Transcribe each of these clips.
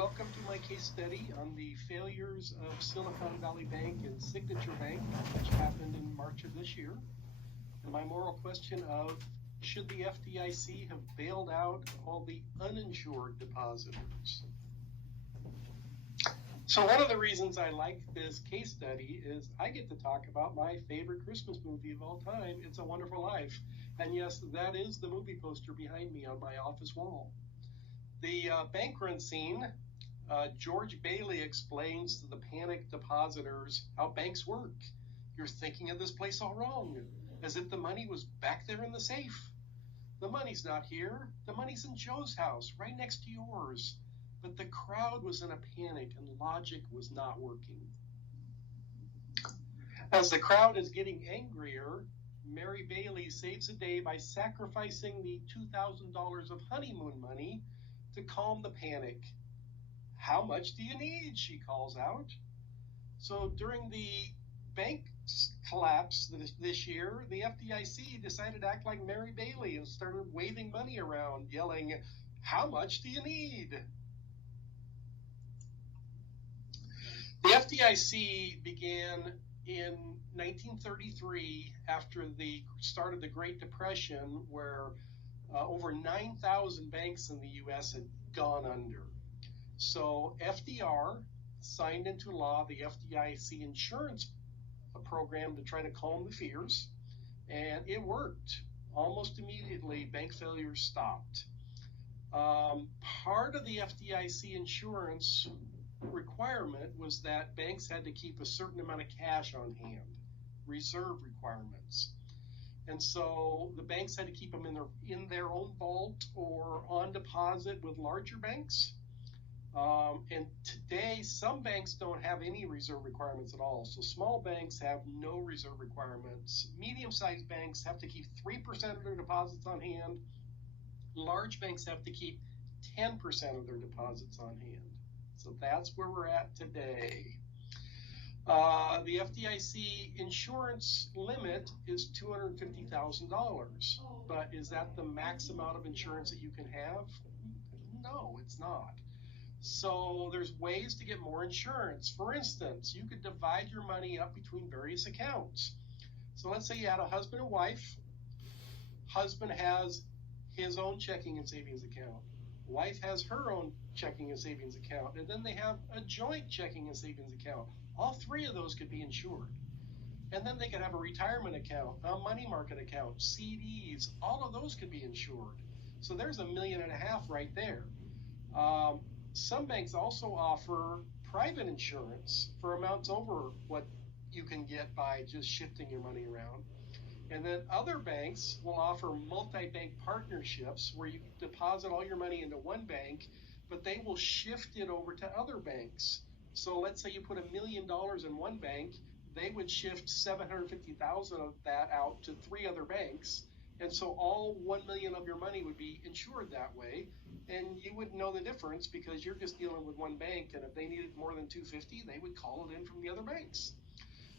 welcome to my case study on the failures of Silicon Valley Bank and Signature Bank, which happened in March of this year. And my moral question of, should the FDIC have bailed out all the uninsured depositors? So one of the reasons I like this case study is I get to talk about my favorite Christmas movie of all time, It's a Wonderful Life. And yes, that is the movie poster behind me on my office wall. The bank run scene, George Bailey explains to the panicked depositors how banks work. You're thinking of this place all wrong, as if the money was back there in the safe. The money's not here. The money's in Joe's house, right next to yours. But the crowd was in a panic and logic was not working. As the crowd is getting angrier, Mary Bailey saves the day by sacrificing the $2,000 of honeymoon money to calm the panic. How much do you need? She calls out. So during the bank collapse this year, the FDIC decided to act like Mary Bailey and started waving money around, yelling, "How much do you need?" The FDIC began in 1933 after the start of the Great Depression, where over 9,000 banks in the U.S. had gone under. So FDR signed into law the FDIC insurance program to try to calm the fears, and it worked. Almost immediately, bank failures stopped. Part of the FDIC insurance requirement was that banks had to keep a certain amount of cash on hand, reserve requirements. And so the banks had to keep them in their own vault or on deposit with larger banks. And today, some banks don't have any reserve requirements at all. So small banks have no reserve requirements. Medium-sized banks have to keep 3% of their deposits on hand. Large banks have to keep 10% of their deposits on hand. So that's where we're at today. The FDIC insurance limit is $250,000, but is that the max amount of insurance that you can have? No, it's not. So there's ways to get more insurance. For instance, you could divide your money up between various accounts. So let's say you had a husband and wife. Husband has his own checking and savings account. Wife has her own checking and savings account, and then they have a joint checking and savings account. All three of those could be insured. And then they could have a retirement account, a money market account, CDs, all of those could be insured. So there's $1.5 million right there. Some banks also offer private insurance for amounts over what you can get by just shifting your money around. And then other banks will offer multi-bank partnerships where you deposit all your money into one bank, but they will shift it over to other banks. So let's say you put $1 million in one bank, they would shift $750,000 of that out to 3 other banks. And so all $1 million of your money would be insured that way. And you wouldn't know the difference because you're just dealing with one bank. And if they needed more than $250,000, they would call it in from the other banks.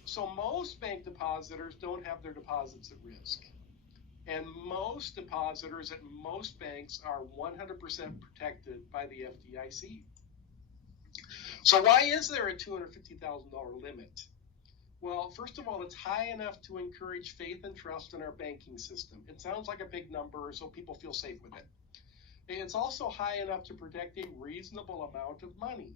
So most bank depositors don't have their deposits at risk. And most depositors at most banks are 100% protected by the FDIC. So why is there a $250,000 limit? Well, first of all, it's high enough to encourage faith and trust in our banking system. It sounds like a big number, so people feel safe with it. It's also high enough to protect a reasonable amount of money.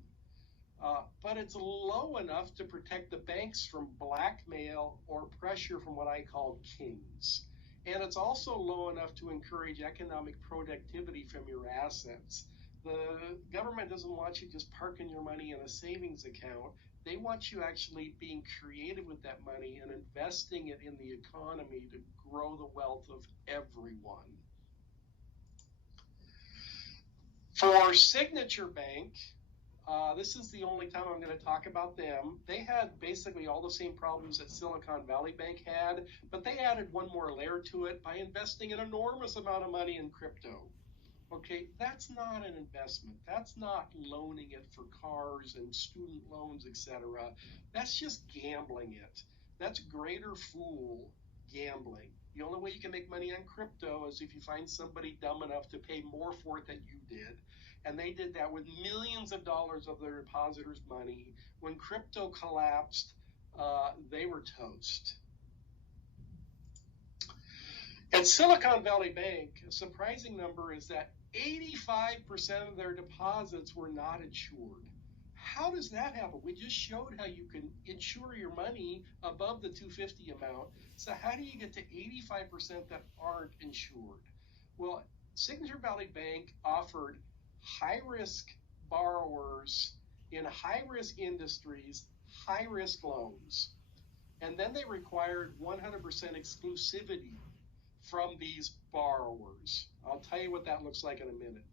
But it's low enough to protect the banks from blackmail or pressure from what I call kings. And it's also low enough to encourage economic productivity from your assets. The government doesn't want you just parking your money in a savings account. They want you actually being creative with that money and investing it in the economy to grow the wealth of everyone. For Signature Bank, this is the only time I'm going to talk about them. They had basically all the same problems that Silicon Valley Bank had, but they added one more layer to it by investing an enormous amount of money in crypto. Okay, that's not an investment. That's not loaning it for cars and student loans, etc. That's just gambling it. That's greater fool gambling. The only way you can make money on crypto is if you find somebody dumb enough to pay more for it than you did. And they did that with millions of dollars of their depositors' money. When crypto collapsed, they were toast. At Silicon Valley Bank, a surprising number is that 85% of their deposits were not insured. How does that happen? We just showed how you can insure your money above the 250 amount. So how do you get to 85% that aren't insured? Well, Signature Valley Bank offered high-risk borrowers in high-risk industries high-risk loans. And then they required 100% exclusivity from these borrowers. I'll tell you what that looks like in a minute.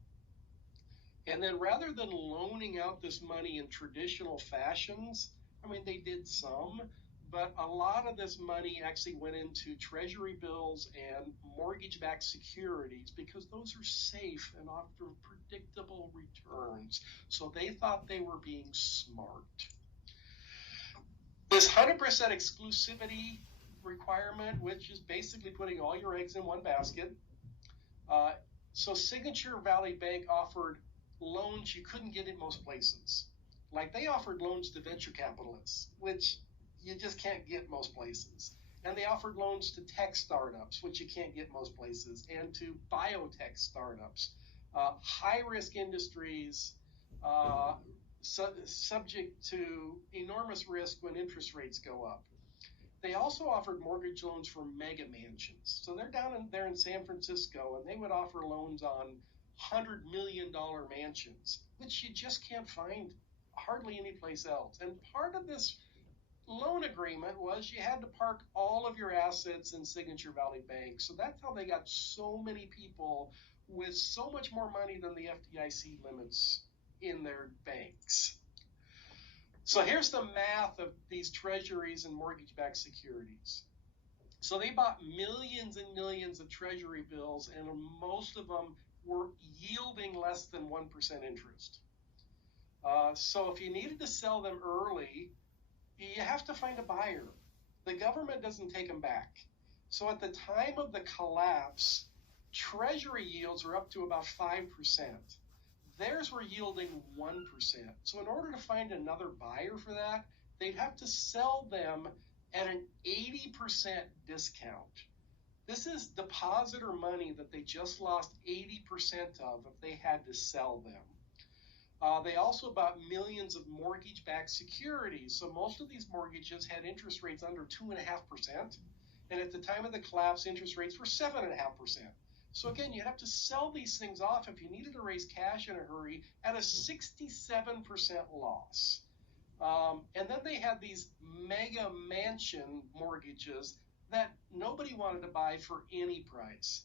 And then rather than loaning out this money in traditional fashions, I mean, they did some, but a lot of this money actually went into treasury bills and mortgage-backed securities because those are safe and offer predictable returns. So they thought they were being smart. This 100% exclusivity requirement, which is basically putting all your eggs in one basket. So Signature Valley Bank offered loans you couldn't get in most places. Like they offered loans to venture capitalists, which you just can't get most places. And they offered loans to tech startups, which you can't get most places, and to biotech startups, high-risk industries, subject to enormous risk when interest rates go up. They also offered mortgage loans for mega mansions. So they're down there in San Francisco, and they would offer loans on $100 million mansions, which you just can't find hardly any place else. And part of this loan agreement was you had to park all of your assets in Signature Valley Bank. So that's how they got so many people with so much more money than the FDIC limits in their banks. So here's the math of these treasuries and mortgage-backed securities. So they bought millions and millions of treasury bills, and most of them were yielding less than 1% interest. So if you needed to sell them early, you have to find a buyer. The government doesn't take them back. So at the time of the collapse, treasury yields are up to about 5%. Theirs were yielding 1%. So in order to find another buyer for that, they'd have to sell them at an 80% discount. This is depositor money that they just lost 80% of if they had to sell them. They also bought millions of mortgage-backed securities. So most of these mortgages had interest rates under 2.5%. And at the time of the collapse, interest rates were 7.5%. So again, you have to sell these things off if you needed to raise cash in a hurry at a 67% loss. And then they had these mega mansion mortgages that nobody wanted to buy for any price.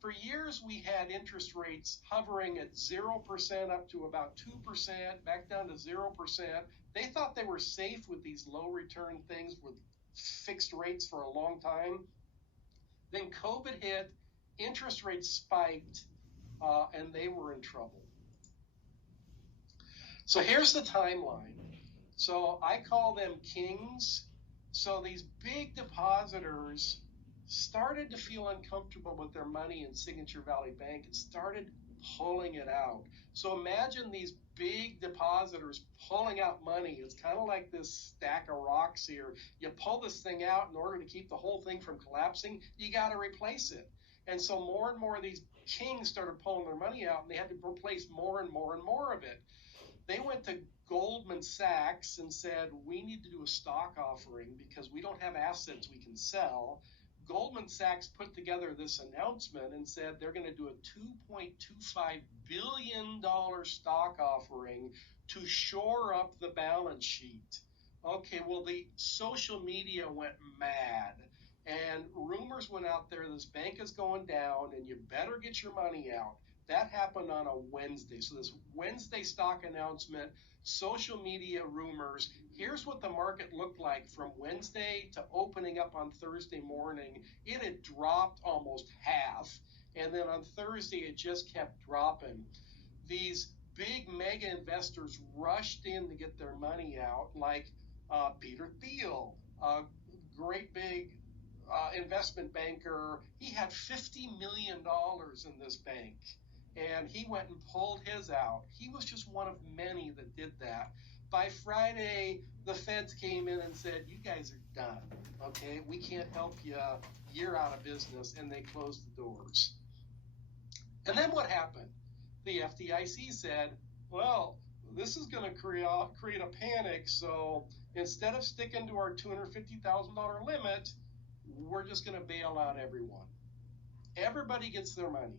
For years, we had interest rates hovering at 0% up to about 2%, back down to 0%. They thought they were safe with these low return things with fixed rates for a long time. Then COVID hit, interest rates spiked, and they were in trouble. So here's the timeline. So I call them kings. So these big depositors started to feel uncomfortable with their money in Signature Valley Bank and started pulling it out. So imagine these big depositors pulling out money. It's kind of like this stack of rocks here. You pull this thing out in order to keep the whole thing from collapsing, you got to replace it. And so more and more of these kings started pulling their money out, and they had to replace more and more and more of it. They went to Goldman Sachs and said, we need to do a stock offering because we don't have assets we can sell. Goldman Sachs put together this announcement and said they're going to do a $2.25 billion stock offering to shore up the balance sheet. Okay, well, the social media went mad. And rumors went out there, this bank is going down and you better get your money out. That happened on a Wednesday. So this Wednesday stock announcement, social media rumors. Here's what the market looked like from Wednesday to opening up on Thursday morning. It had dropped almost half. And then on Thursday, it just kept dropping. These big mega investors rushed in to get their money out, like Peter Thiel, a great big investment banker. He had $50 million in this bank. and he went and pulled his out. He was just one of many that did that. By Friday, the feds came in and said, you guys are done, okay? We can't help you. You're out of business, and they closed the doors. And then what happened? The FDIC said, well, this is going to create a panic, so instead of sticking to our $250,000 limit, we're just going to bail out everyone. Everybody gets their money.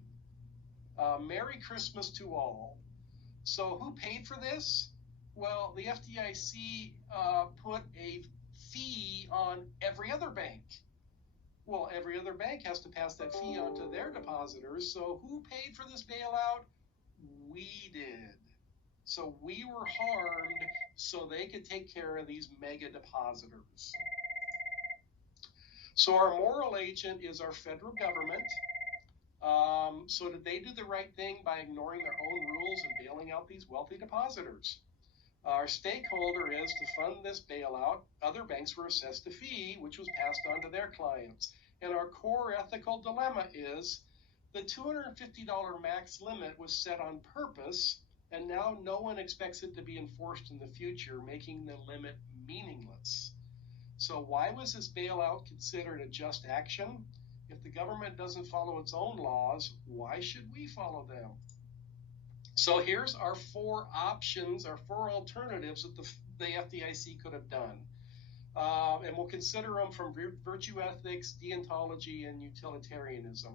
Merry Christmas to all. So who paid for this? Well, the FDIC put a fee on every other bank. Well, every other bank has to pass that fee on to their depositors. So who paid for this bailout? We did. So we were harmed so they could take care of these mega depositors. So our moral agent is our federal government. So did they do the right thing by ignoring their own rules and bailing out these wealthy depositors? Our stakeholder is to fund this bailout. Other banks were assessed a fee, which was passed on to their clients. And our core ethical dilemma is the $250 max limit was set on purpose, and now no one expects it to be enforced in the future, making the limit meaningless. So why was this bailout considered a just action? If the government doesn't follow its own laws, why should we follow them? So here's our four options, our four alternatives that the FDIC could have done. And we'll consider them from virtue ethics, deontology, and utilitarianism.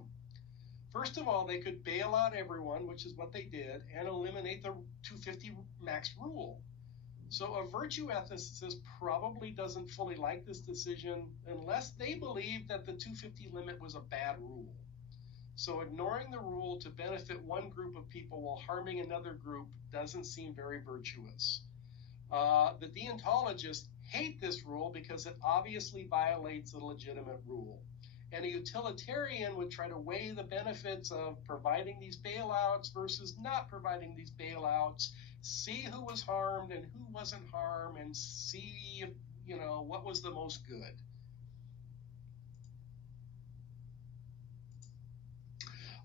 First of all, they could bail out everyone, which is what they did, and eliminate the 250 max rule. So a virtue ethicist probably doesn't fully like this decision unless they believe that the 250 limit was a bad rule. So ignoring the rule to benefit one group of people while harming another group doesn't seem very virtuous. The deontologists hate this rule because it obviously violates a legitimate rule. And a utilitarian would try to weigh the benefits of providing these bailouts versus not providing these bailouts, see who was harmed and who wasn't harmed, and see if, what was the most good.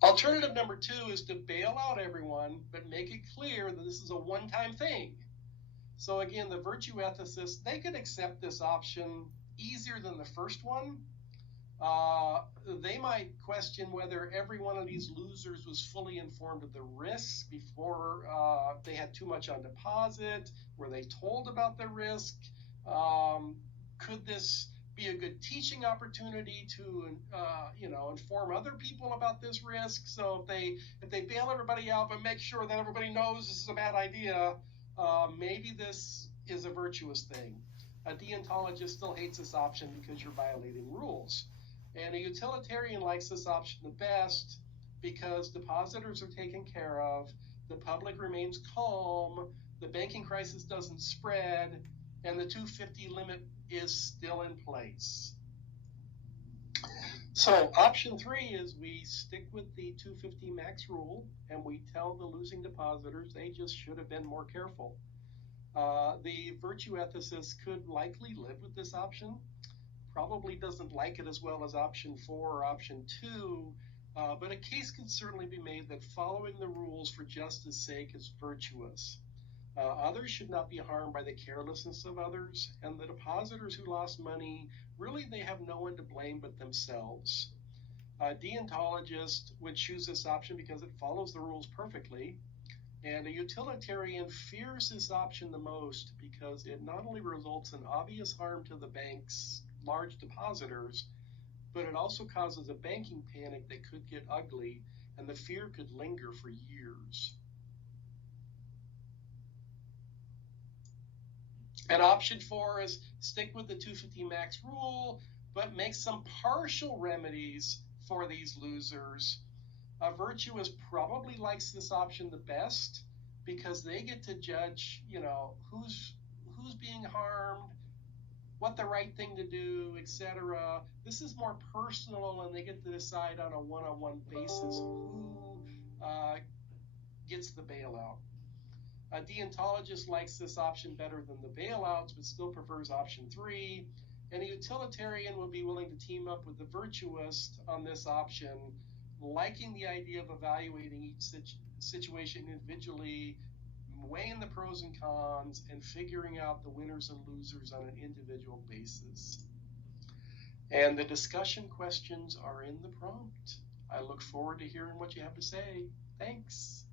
Alternative number 2 is to bail out everyone, but make it clear that this is a one-time thing. So again, the virtue ethicists, they could accept this option easier than the first one. They might question whether every one of these losers was fully informed of the risks before they had too much on deposit. Were they told about the risk? Could this be a good teaching opportunity to inform other people about this risk? So if they bail everybody out but make sure that everybody knows this is a bad idea, maybe this is a virtuous thing. A deontologist still hates this option because you're violating rules. And a utilitarian likes this option the best because depositors are taken care of, the public remains calm, the banking crisis doesn't spread, and the 250 limit is still in place. So option 3 is we stick with the 250 max rule and we tell the losing depositors they just should have been more careful. The virtue ethicist could likely live with this option, probably doesn't like it as well as option 4 or option 2, but a case can certainly be made that following the rules for justice sake is virtuous. Others should not be harmed by the carelessness of others, and the depositors who lost money, really they have no one to blame but themselves. A deontologist would choose this option because it follows the rules perfectly, and a utilitarian fears this option the most because it not only results in obvious harm to the bank's large depositors, but it also causes a banking panic that could get ugly, and the fear could linger for years. And option 4 is stick with the 250 max rule, but make some partial remedies for these losers. A virtuous probably likes this option the best because they get to judge, who's being harmed, what the right thing to do, etc. This is more personal, and they get to decide on a one-on-one basis who gets the bailout. A deontologist likes this option better than the bailouts, but still prefers option 3. And a utilitarian would be willing to team up with the virtuous on this option, liking the idea of evaluating each situation individually, weighing the pros and cons, and figuring out the winners and losers on an individual basis. And the discussion questions are in the prompt. I look forward to hearing what you have to say. Thanks.